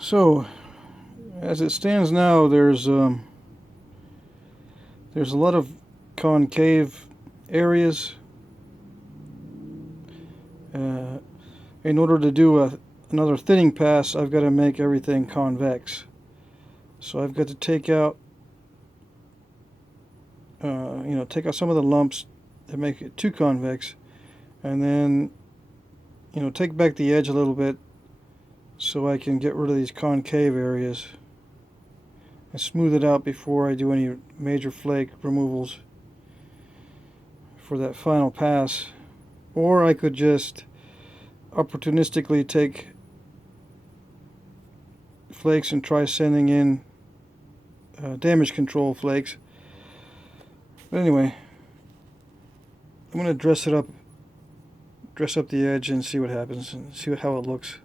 So, as it stands now, there's a lot of concave areas. Uh, in order to do another thinning pass, I've got to make everything convex. So I've got to take out, take out some of the lumps that make it too convex, and then, take back the edge a little bit so I can get rid of these concave areas and smooth it out before I do any major flake removals for that final pass. Or I could just opportunistically take flakes and try sending in damage control flakes. But anyway, I'm going to dress up the edge and see what happens and see how it looks.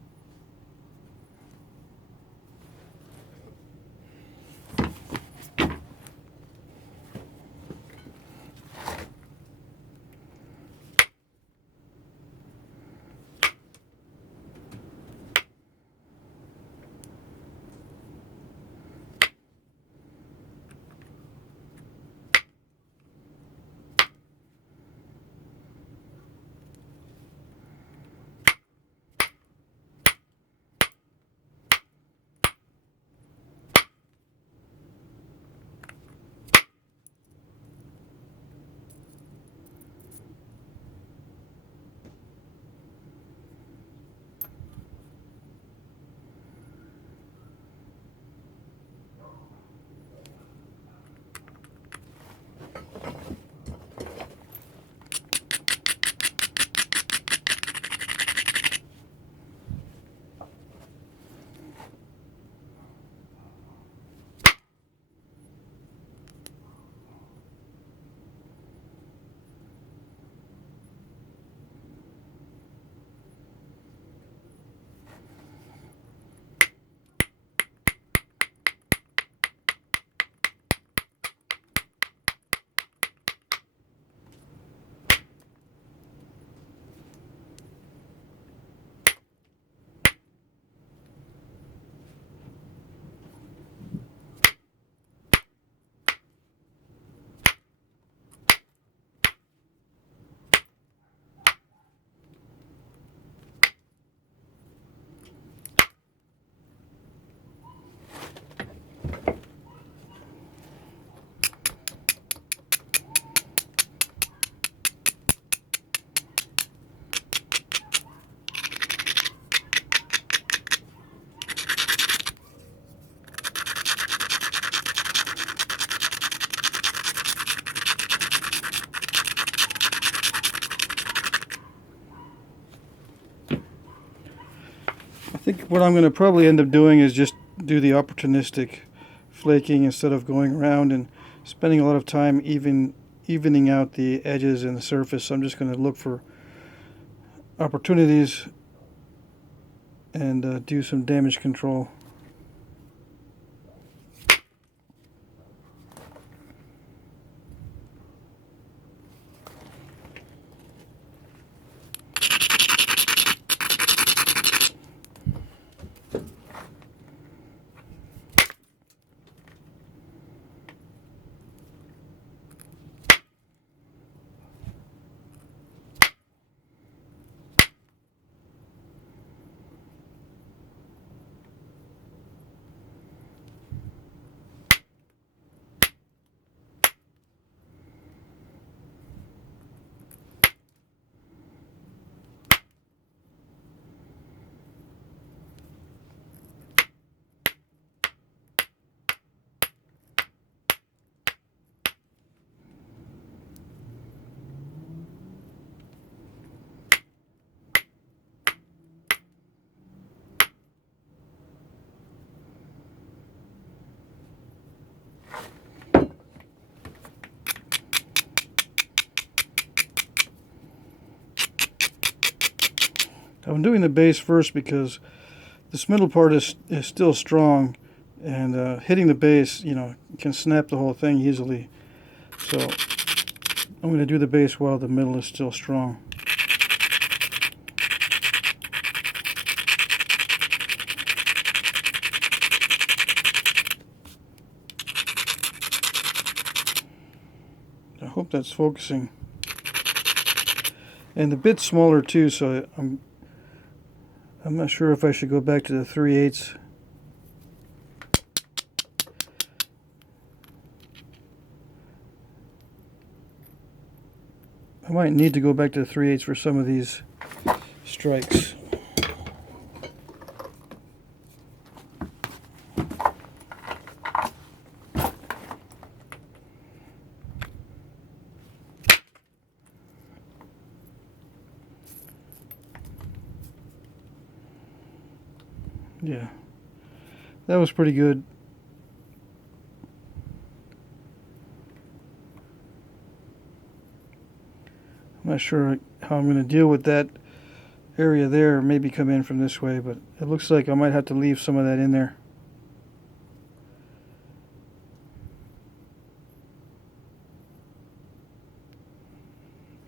I think what I'm going to probably end up doing is just do the opportunistic flaking instead of going around and spending a lot of time evening out the edges and the surface. I'm just going to look for opportunities and do some damage control. I'm doing the base first because this middle part is still strong, and hitting the base, can snap the whole thing easily. So I'm going to do the base while the middle is still strong. hope that's focusing. And the bit's smaller too, so I'm not sure if I should go back to the 3/8. I might need to go back to the 3/8 for some of these strikes. Yeah, that was pretty good. I'm not sure how I'm going to deal with that area there. Maybe come in from this way, but it looks like I might have to leave some of that in there.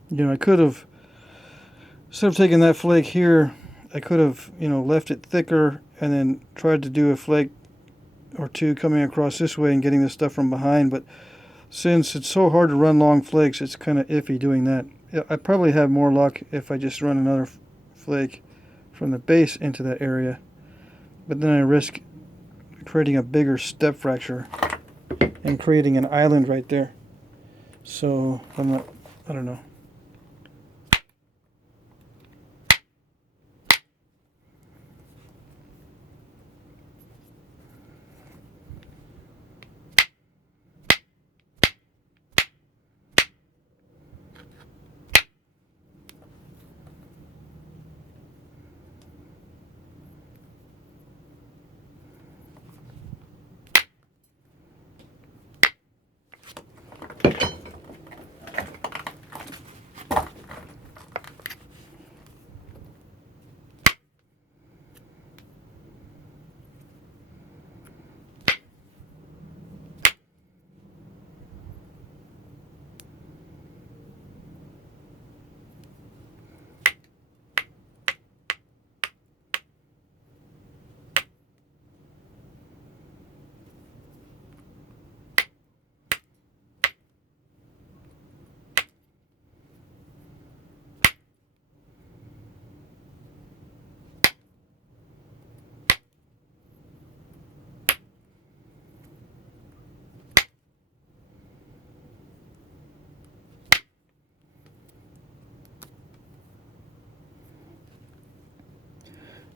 You know, I could have, instead of taking that flake here, I could have, you know, left it thicker and then tried to do a flake or two coming across this way and getting the stuff from behind. But since it's so hard to run long flakes, it's kind of iffy doing that. I probably have more luck if I just run another flake from the base into that area. But then I risk creating a bigger step fracture and creating an island right there. So I don't know.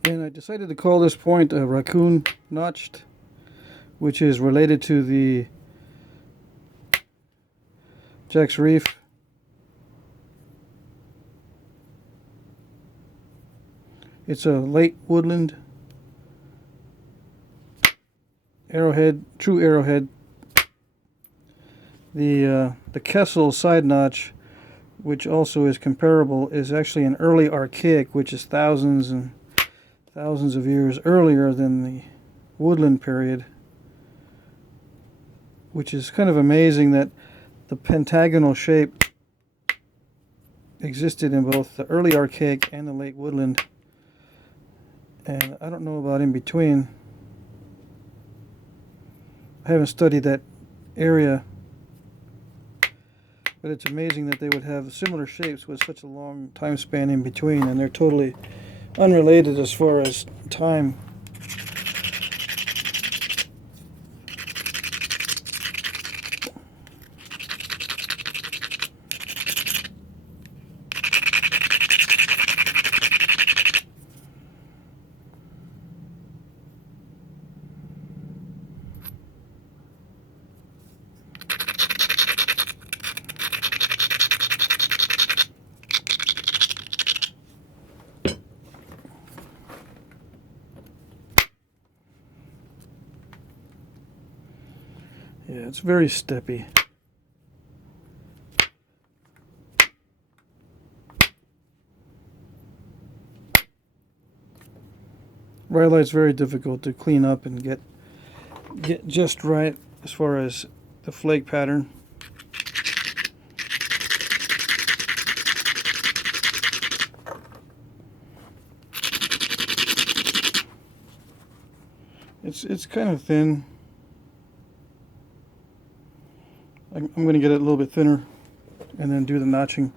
And I decided to call this point a raccoon notched, which is related to the Jack's Reef. It's a late woodland arrowhead, true arrowhead. The Kessel side notch, which also is comparable, is actually an early archaic, which is thousands and thousands of years earlier than the woodland period, which is kind of amazing that the pentagonal shape existed in both the early archaic and the late woodland. And I don't know about in between. I haven't studied that area, but it's amazing that they would have similar shapes with such a long time span in between, and they're totally unrelated as far as time. Yeah, it's very steppy. Rhyolite's very difficult to clean up and get just right as far as the flake pattern. It's kind of thin. I'm going to get it a little bit thinner. and then do the notching.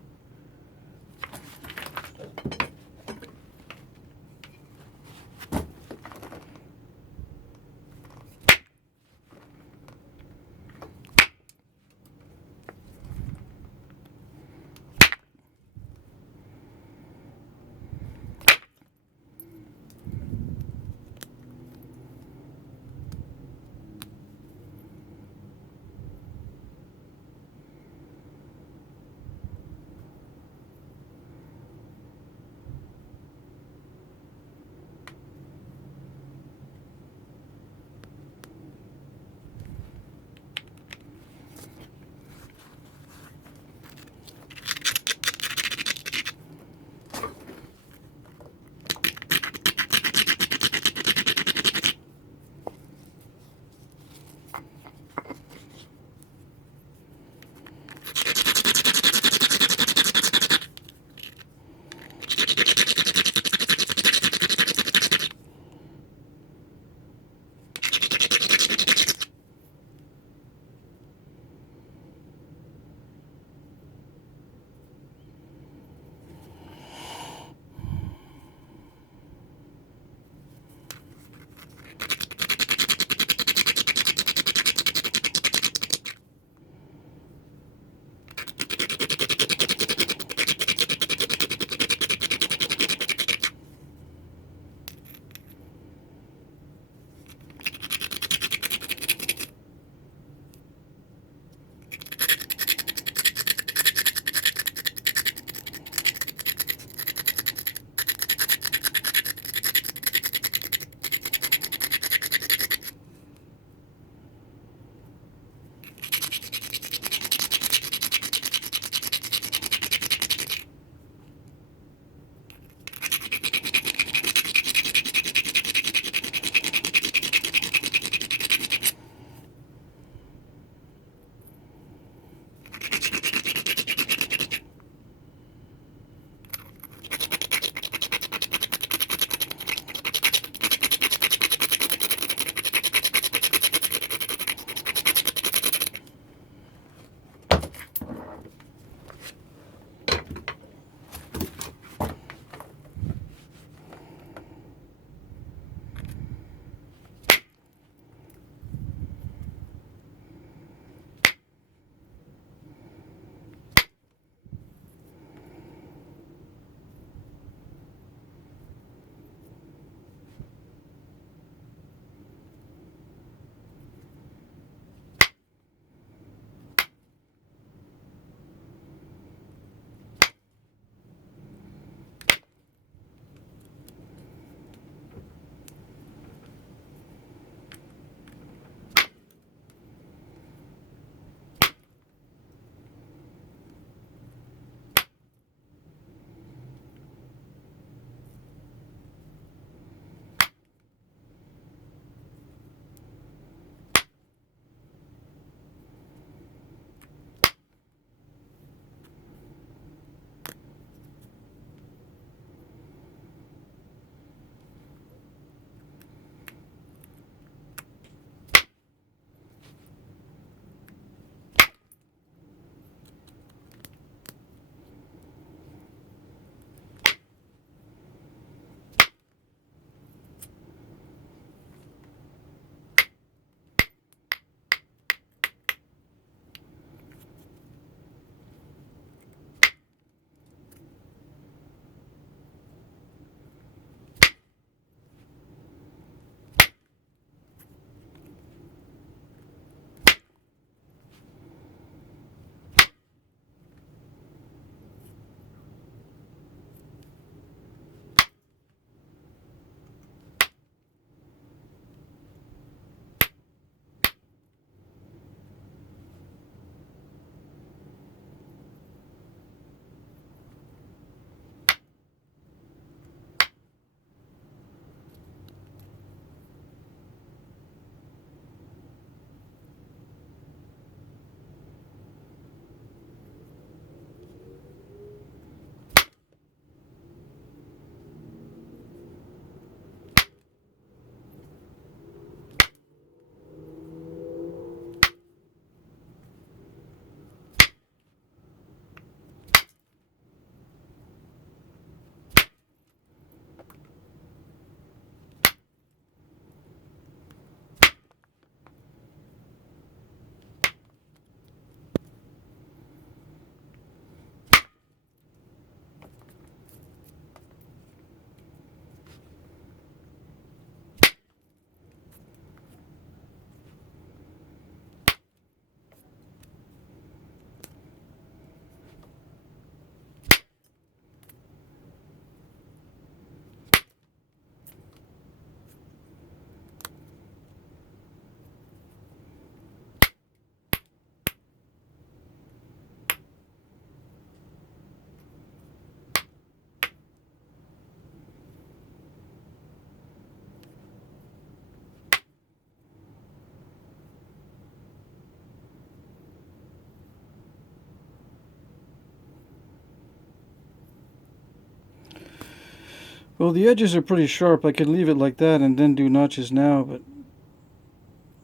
Well, the edges are pretty sharp. I could leave it like that and then do notches now, but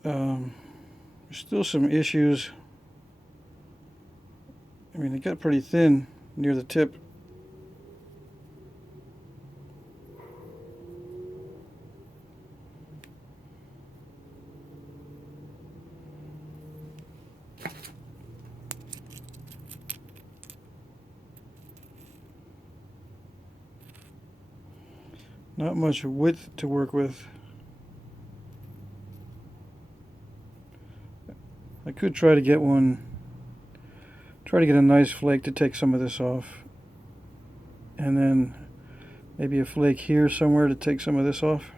there's still some issues. I mean, it got pretty thin near the tip. Not much width to work with. I could try to get a nice flake to take some of this off. And then maybe a flake here somewhere to take some of this off.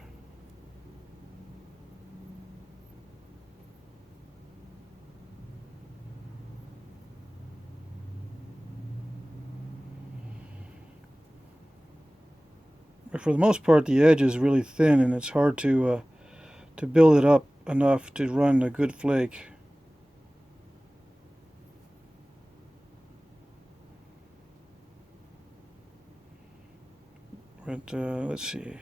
But for the most part, the edge is really thin, and it's hard to build it up enough to run a good flake. But let's see.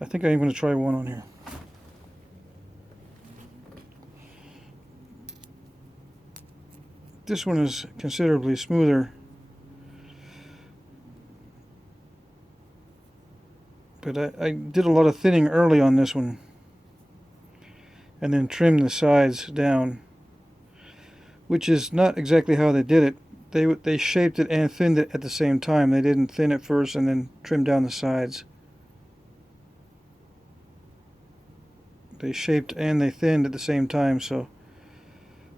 I think I'm going to try one on here. This one is considerably smoother. But I did a lot of thinning early on this one. And then trimmed the sides down. Which is not exactly how they did it. They shaped it and thinned it at the same time. They didn't thin it first and then trim down the sides. They shaped and they thinned at the same time, so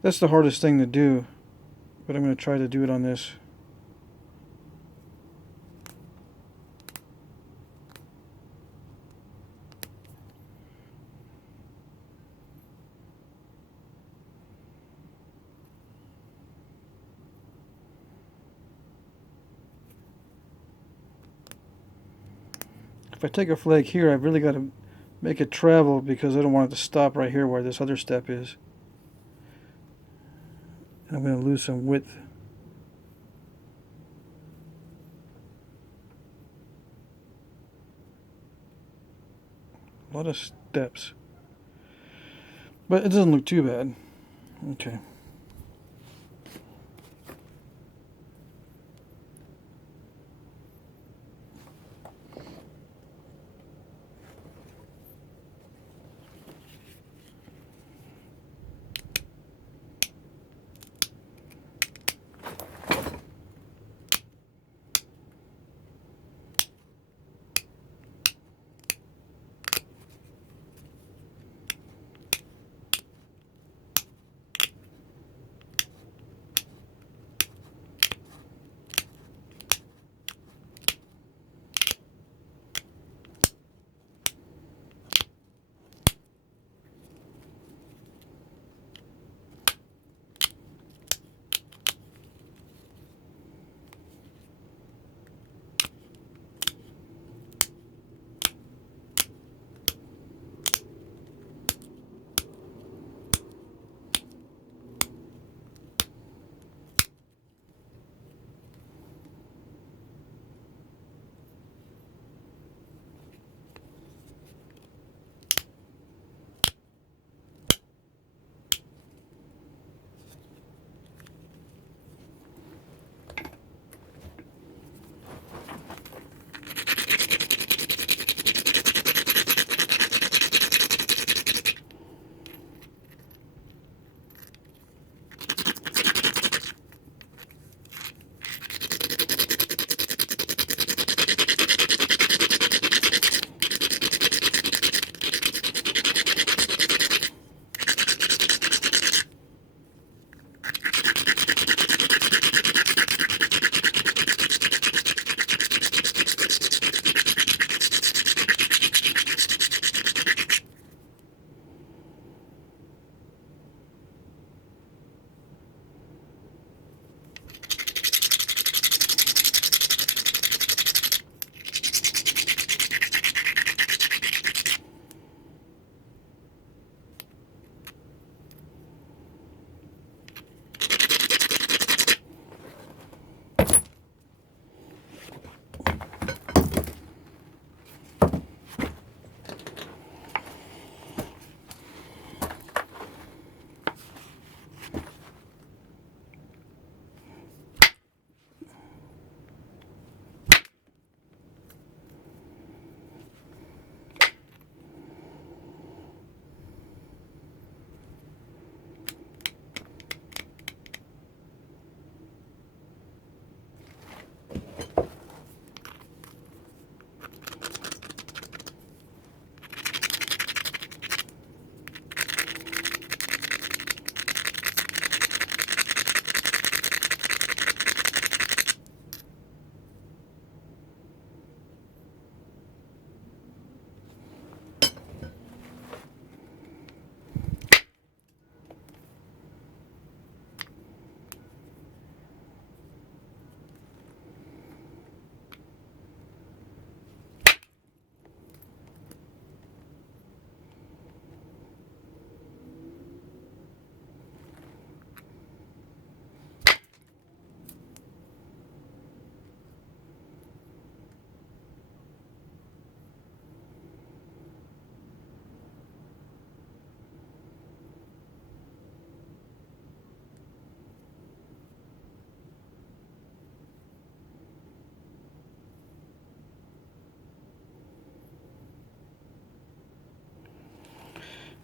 that's the hardest thing to do. But I'm going to try to do it on this. If I take a flake here, I've really got to make it travel because I don't want it to stop right here where this other step is. And I'm going to lose some width. A lot of steps. But it doesn't look too bad. Okay.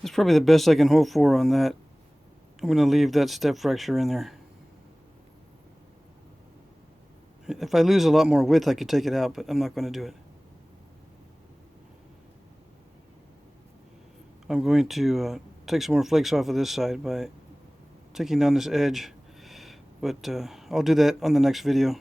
That's probably the best I can hope for on that. I'm going to leave that step fracture in there. If I lose a lot more width, I could take it out, but I'm not going to do it. I'm going to take some more flakes off of this side by taking down this edge, but I'll do that on the next video.